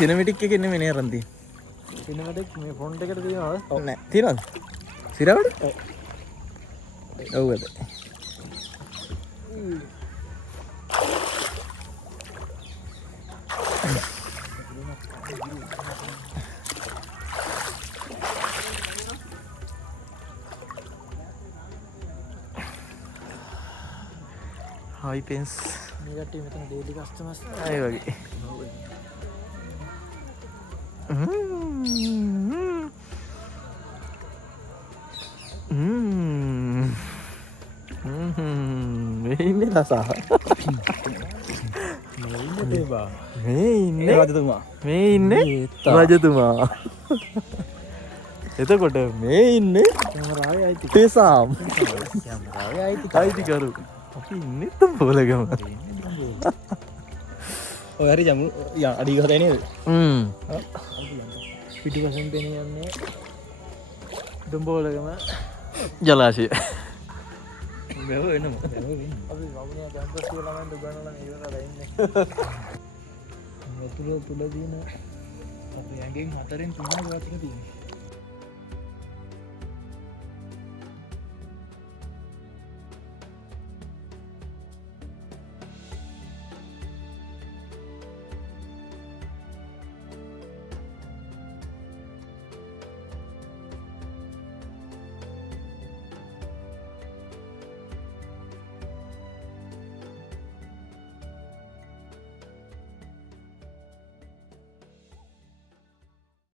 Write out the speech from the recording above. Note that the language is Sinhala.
සිනමටික් එක එන්නේ මෙනේ අරන් තියෙන්නේ. සිනමැටික් මේ ෆොන්ට් එකට තියෙනවද? නෑ තියනවද? සිරවඩ? ඔව් ඇද. හයි පෙන්ස් මේ කට්ටිය මෙතන ඩේලි කස්ටමර්ස් අය වගේ. මේ ඉන්නේ ලසා. මේ ඉන්නේ දේවා. මේ ඉන්නේ රජතුමා. මේ ඉන්නේ රජතුමා. එතකොට මේ ඉන්නේ කැමරාවේ අයිති. පෙසාම්. කැමරාවේ අයිති. අයිතිකරු. අපි ඉන්නේ තඹෝලගම. ඔය හරි ජමු අඩි ගහතයි නේද? පිටිපස්සෙන් පෙනී යන්නේ දොම්බෝලගම ජලාශය. මෙව වෙනම. අපි වගුණේ කැම්පස් වල ළමයින්ට උගන්වලා ඉවරලා ඉන්නේ. වතුර තුල දින අපේ ඇඟෙන් 4න් 3ක් වතුර තියෙනවා.